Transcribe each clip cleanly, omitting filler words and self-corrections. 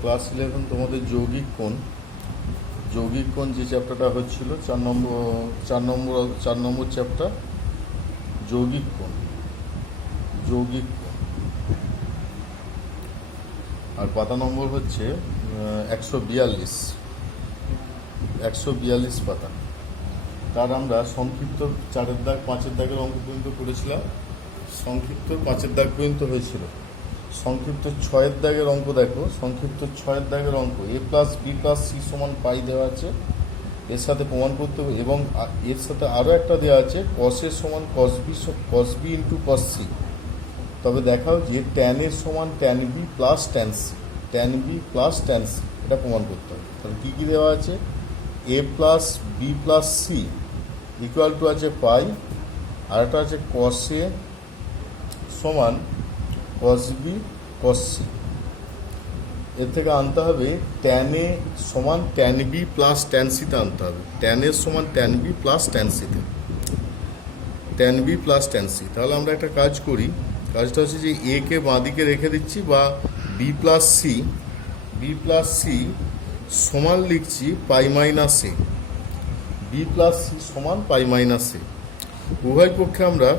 Class 11 তোমাদের যৌগিক কোণ যে চ্যাপ্টারটা হচ্ছিল চার নম্বর চ্যাপ্টার যৌগিক কোণ আর পাতা নম্বর হচ্ছে 142 পাতা। তার আমরা সংক্ষিপ্ত 4 দাগ 5 দাগের অঙ্ক পর্যন্ত করেছিলাম, সংক্ষিপ্ত 5 দাগ পর্যন্ত হয়েছিল। সংক্ষিপ্ত 6 দাগের অঙ্ক দেখো, সংক্ষিপ্ত 6 দাগের অঙ্ক a+b+c = পাই দেওয়া আছে, এর সাথে প্রমাণ করতে হবে এবং এর সাথে আরও একটা দেওয়া আছে cos a cos b × cos c। তবে দেখাও যে tan a = tan b + tan c, tan b + tan c, এটা প্রমাণ করতে হবে। তাহলে কী কী দেওয়া আছে, a + b + c = আছে পাই, আর একটা আছে cos a = cos b cos c। এর থেকে আনতে হবে tan a = tan b + tan c তে আনতে হবে, tan a = tan b + tan c তে, tan b + tan c। তাহলে আমরা একটা কাজ করি, কাজটা হচ্ছে যে a কে বাঁ দিকে রেখে দিচ্ছি বা b + c সমান লিখছি পাই মাইনাস a, b + c সমান পাই মাইনাস a। উভয় পক্ষে আমরা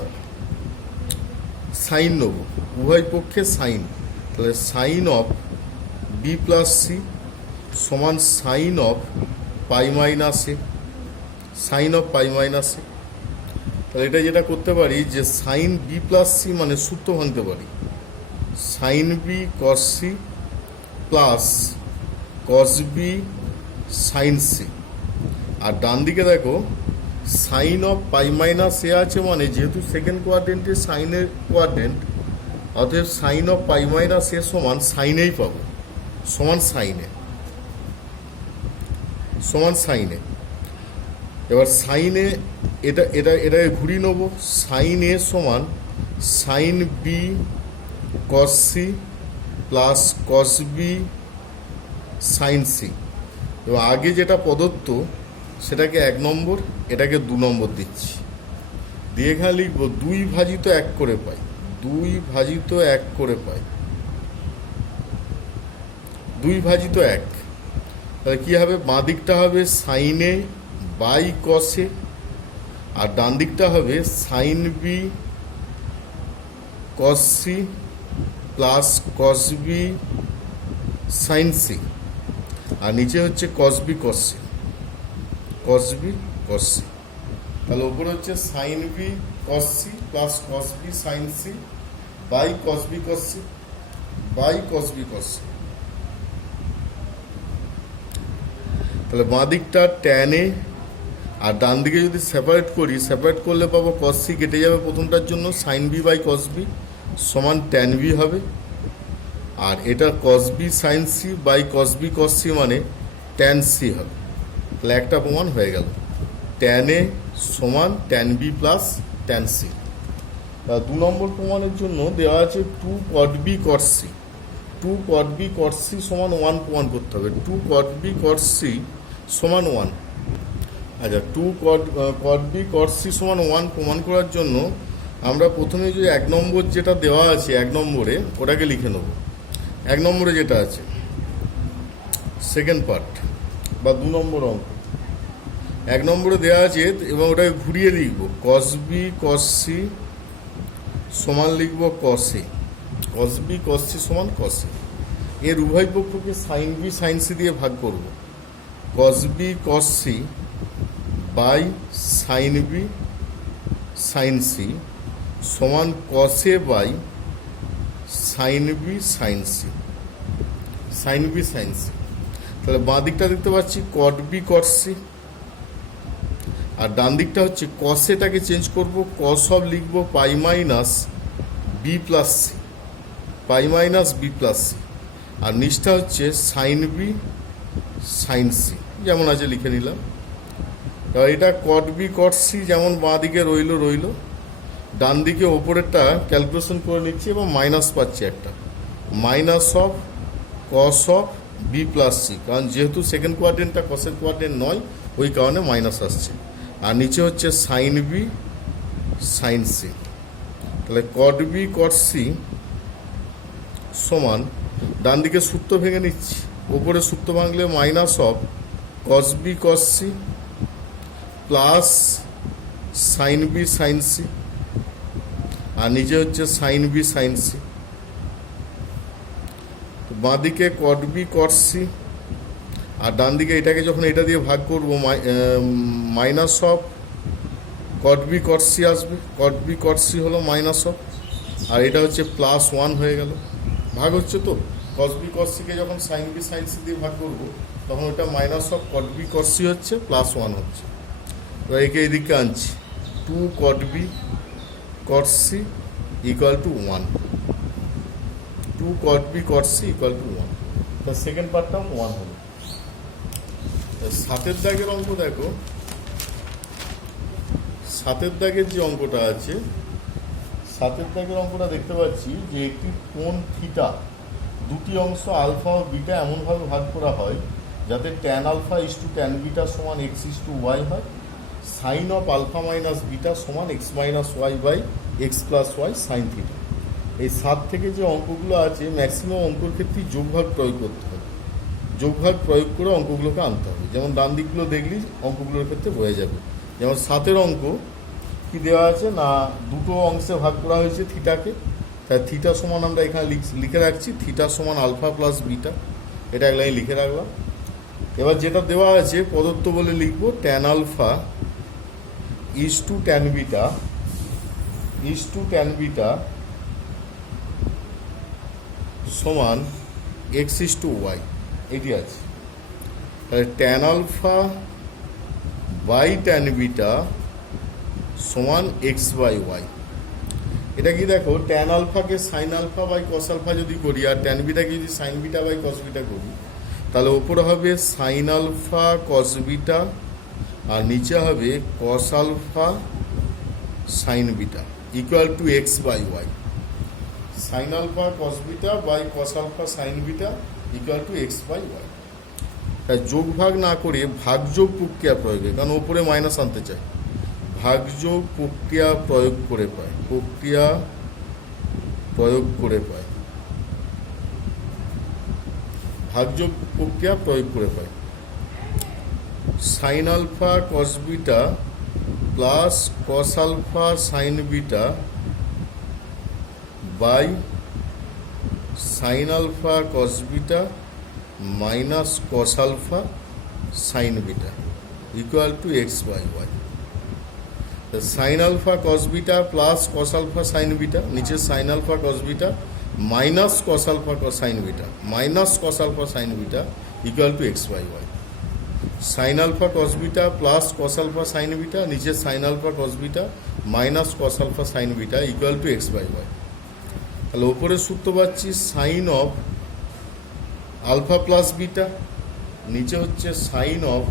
সাইন নেব, উভয় পক্ষে সাইন। তাহলে সাইন অফ b + c সমান sine of pi minus a, sine of pi minus a। তাহলে এটা যেটা করতে পারি যে সাইন b + c মানে সূত্র ভাঙতে পারি, sine b cos c plus cos b sine c। আর ডান দিকে দেখো sine of pi minus a আছে, মানে যেহেতু সেকেন্ড কোয়াড্রেন্টে সাইনের কোয়াড্রেন্ট, অতএব sine of pi minus a সমান সাইনেই পাবো, সমান সাইনে। এবার সাইনে এটাকে ঘুরিয়ে নেব, সাইন a সমান sine b cos c plus cos b sine c। এবার আগে যেটা প্রদত্ত সেটাকে 1 নম্বর, এটাকে 2 নম্বর দিচ্ছি, দিয়ে এখানে লিখব 2/1 করে পাই, 2/1 করে পাই, 2/1। তাহলে কী হবে, বাঁ দিকটা হবে সাইনে বাই কসে, আর ডান দিকটা হবে sine B cos C plus cos B sine C, আর নিচে হচ্ছে কস বি কস সি, তাহলে ওপরে হচ্ছে sine B cos C plus cos B sine C by cos B cos C by cos B cos C. তাহলে বাঁ দিকটা tan A, আর ডান দিকে যদি সেপারেট করলে পাবো কস সি কেটে যাবে প্রথমটার জন্য, sine B by cos B সমান ট্যান বি হবে, আর এটা cos B sine C by cos B cos C মানে ট্যান সি হবে। তাহলে একটা প্রমাণ হয়ে গেল, ট্যান এ সমান tan B plus tan C. 2 নম্বর প্রমাণের জন্য দেওয়া আছে 2 cot b cot c, 2 cot b cot c সমান 1 প্রমাণ করতে হবে, 2 cot b cot c সমান 1। আচ্ছা, 2 cot b cot c সমান 1 প্রমাণ করার জন্য আমরা প্রথমে যে 1 নম্বর যেটা দেওয়া আছে 1 নম্বরে ওটাকে লিখে নেব। 1 নম্বরে যেটা আছে সেকেন্ড পার্ট বা 2 নম্বর অঙ্ক, 1 নম্বরে দেওয়া আছে এবং ওটাকে ঘুরিয়ে লিখব, cos b cos c সমান লিখব cos a, cos b cos c সমান cos a। এর উভয় পক্ষকে সাইন বি সাইন সি দিয়ে ভাগ করব, cos b cos c by sine B sine C সমান cos a by sine B sine C, তাহলে বাঁ দিকটা দেখতে পাচ্ছি cot b cot c, আর ডান দিকটা হচ্ছে cos এটাকে চেঞ্জ করব, cos অফ লিখব পাই মাইনাস বি প্লাস সি, আর নিচটা হচ্ছে সাইন বি সাইন সি যেমন আছে লিখে নিলাম। তাহলে এটা cot b cot c যেমন বাঁ দিকে রইল, ডান দিকে ওপরেরটা ক্যালকুলেশন করে নিচ্ছি এবং মাইনাস পাচ্ছি একটা, minus of cos of B plus C, কারণ যেহেতু সেকেন্ড কোয়াড্রেন্টটা কসের কোয়াড্রেন্ট নয় ওই কারণে মাইনাস আসছে, আর নিচে হচ্ছে সাইন বি সাইন সি। তাহলে cot b cot c সমান ডান দিকে সূত্র ভেঙে নিচ্ছি। ওপরে সূত্র ভাঙলে minus of cos B cos C plus sine B sine C, আর নিচে হচ্ছে সাইন বি সাইন সি। তো বাঁ দিকে কট বি কট সি, আর ডান দিকে এটাকে যখন এটা দিয়ে ভাগ করবো minus of cot B cot C আসবে। কট বি কট সি হলো মাইনাস অফ, আর এটা হচ্ছে প্লাস ওয়ান হয়ে গেল। ভাগ হচ্ছে তো, কস বি কস সিকে যখন সাইন বি সাইন সি দিয়ে ভাগ করবো তখন ওটা minus of cot B cot C হচ্ছে, প্লাস ওয়ান হচ্ছে। তো একে এদিকে আনছি, two cot B cot C equal to one, two cot B cot C equal to one. তার সেকেন্ড পার্টটাও ওয়ান হলো। সাতের দাগের অঙ্ক দেখো, সাতের দাগের যে অঙ্কটা আছে, সাতের দাগের অঙ্কটা দেখতে পাচ্ছি যে একটি কোণ থিটা দুটি অংশ আলফা ও বিটা এমনভাবে ভাগ করা হয় যাতে tan alpha is to tan beta সমান এক্স ইস টু ওয়াই হয়, sine of alpha minus beta সমান x minus Y by x plus Y sine theta. এই 7 থেকে যে অঙ্কগুলো আছে ম্যাক্সিমাম অঙ্কর ক্ষেত্রেই যোগভাগ প্রয়োগ করতে হবে। যোগভাগ প্রয়োগ করে অঙ্কগুলোকে আনতে হবে। যেমন ডান দিকগুলো দেখলেই অঙ্কগুলোর ক্ষেত্রে হয়ে যাবে। যেমন 7-এর অঙ্ক কি দেওয়া আছে না, দুটো অংশে ভাগ করা হয়েছে থিটাকে, তাই থিটা সমান আমরা এখানে লিখে রাখছি থিটা সমান আলফা প্লাস বিটা, এটা এক লাইনে লিখে রাখলাম। এবার যেটা দেওয়া আছে প্রদত্ত বলে লিখবো tan alpha is to tan beta is to tan beta সমান এক্স ইস টু ওয়াই, এটি আছে। তাহলে tan alpha by tan beta সমান এক্স বাই ওয়াই। এটা কি দেখো, ট্যান আলফাকে sine alpha by cos alpha যদি করি আর ট্যান বিটাকে যদি sine beta by cos beta করি, তাহলে ওপরে হবে সাইন আলফা কস বিটা আর নিচে হবে cos alpha sine beta equal to x by Y. Sine alpha cos beta by cos alpha sine beta equal to x by Y. তাই যোগ ভাগ না করে ভাগযোগ প্রক্রিয়া প্রয়োগে, কারণ ওপরে মাইনাস আনতে চাই, ভাগযোগ প্রক্রিয়া প্রয়োগ করে পায়, প্রক্রিয়া প্রয়োগ করে পায়, ভাগযোগ প্রক্রিয়া প্রয়োগ করে পায়। Sine alpha cos beta plus cos alpha sine beta by sine alpha cos beta minus cos alpha sine beta equal to x by Y. Sine alpha cos beta plus cos alpha sine beta, নিচে sine alpha cos beta minus cos alpha sine beta minus cos alpha sine beta equal to x by Y. Sine alpha cos beta plus cos alpha sine beta, নিচে sine alpha cos beta minus cos alpha sine beta equal to x by Y. তাহলে ওপরে সূত্র পাচ্ছি sine of alpha plus beta, নিচে হচ্ছে sine of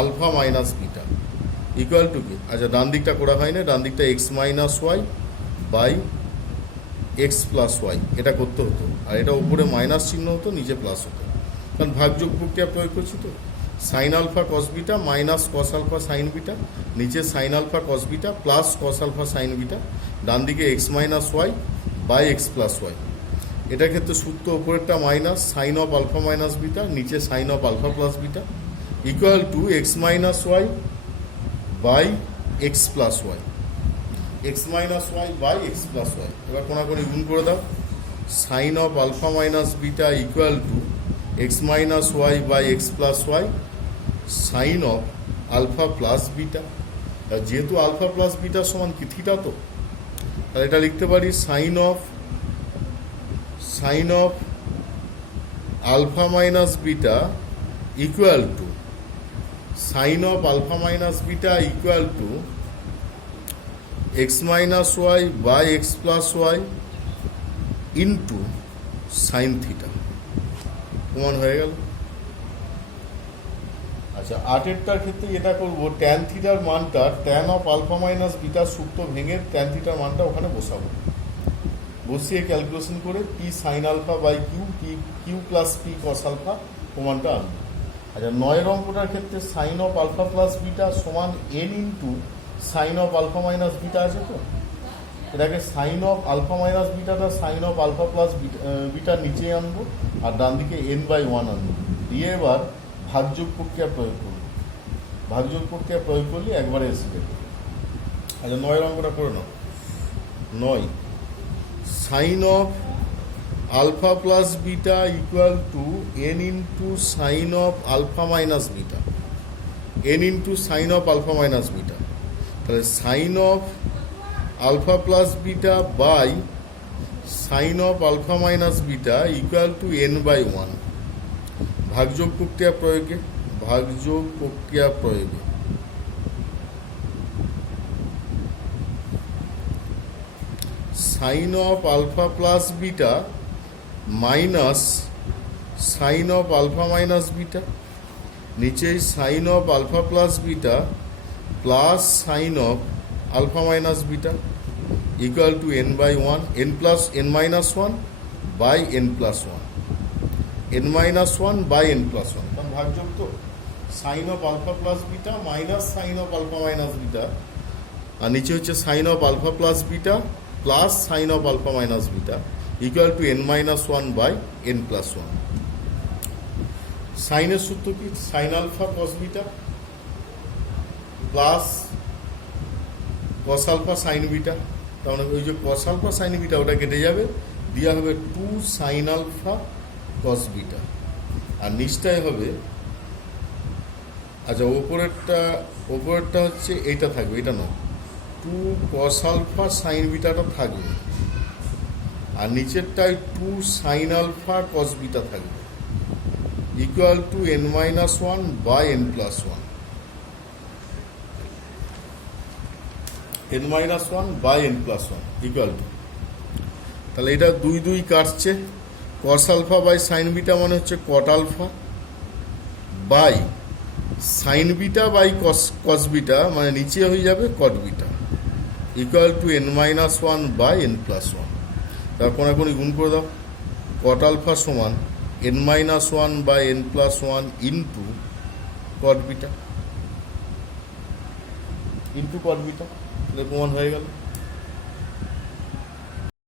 alpha minus beta equal to কি, আচ্ছা ডান দিকটা করা হয় না, ডান দিকটা X minus Y by x plus Y এটা করতে হতো, আর এটা উপরে মাইনাস চিহ্ন হতো, নিচে প্লাস হতো, কারণ ভাগযোগ প্রক্রিয়া প্রয়োগ করছি তো। Sine alpha cos beta minus cos alpha sine beta, নিচে sine alpha cos beta plus cos alpha sine beta, ডান দিকে x minus Y by x plus y. এটার ক্ষেত্রে সূত্র উপরেরটা minus sine of alpha minus beta, নিচে sine of alpha plus beta equal to x minus Y by x plus y, x minus Y by x plus y. এবার কোনাকুনি গুণ করে দাও, sign of alpha minus beta equal to x minus Y by x plus Y sine of alpha plus beta. যেহেতু alpha plus beta সমান কি theta, তো তাহলে এটা লিখতে পারি sine of alpha minus beta equal to sine of alpha minus beta equal to x minus Y by x plus Y into sine theta. প্রমাণ হয়ে গেল। আচ্ছা 8-এরটার ক্ষেত্রে এটা করবো, ট্যান থিটার মানটা ট্যান অফ আলফা মাইনাস বিটার সূত্র ভেঙে ট্যান থিটার মানটা ওখানে বসাবো, বসিয়ে ক্যালকুলেশন করে p sine alpha by q plus p cos alpha প্রমাণটা আনবো। আচ্ছা 9-এর অঙ্কটার ক্ষেত্রে sine of alpha plus beta সমান n into sine of alpha minus beta আছে তো, এটাকে সাইন অফ আলফা মাইনাস বিটাটা সাইন অফ আলফা প্লাস বিটার নিচে আনবো, আর ডান দিকে n/1 আনবো, দিয়ে এবার ভাগযোগ প্রক্রিয়া প্রয়োগ করবো। ভাগযোগ প্রক্রিয়া প্রয়োগ করলে একবারে এসে যাবে। আচ্ছা 9 অঙ্কটা করে নাও। 9 sine of alpha plus beta equal to n into sine of alpha minus beta, n into sine of alpha minus beta. তাহলে sine of alpha plus beta by sine of alpha minus beta equal to n/1। ভাগযোগ প্রক্রিয়া প্রয়োগে, ভাগযোগ প্রক্রিয়া প্রয়োগে sine of alpha plus beta minus sine of alpha minus beta, নিচেই sine of alpha plus beta plus sine of alpha minus beta equal to n/1, n plus n minus 1 by n plus 1, n minus 1 by n plus 1। কারণ ভাগযোগ তো sine of alpha plus beta minus sine of alpha minus beta, আর নিচে হচ্ছে sine of alpha plus beta plus sine of alpha minus beta equal to n minus 1 by n plus 1। সাইনের সূত্র কি? Sine alpha cos beta plus cos alpha sine beta. তার মানে ওই যে কস আলফা সাইন বিটা ওটা কেটে যাবে, দেওয়া হবে 2 সাইন আলফা কস বিটা, আর নিচটাই হবে, আচ্ছা ওপরেরটা হচ্ছে এইটা থাকবে, এটা নয়, 2 কস আলফা সাইন বিটাটা থাকবে, আর নিচেরটায় 2 সাইন আলফা কস বিটা থাকবে equal to n-1 by n plus 1, n-1 by n plus 1 equal to, তাহলে এটা 2 কাটছে, cos alpha by sine beta মানে হচ্ছে cot alpha by sine beta by cos beta মানে নিচে হয়ে যাবে cot beta equal to n-1 by n plus 1। তারপর কোনাকুনি গুণ করে দাও, কট আলফা সমান n-1 by n plus 1 into cot beta, তাহলে প্রমাণ হয়ে গেল।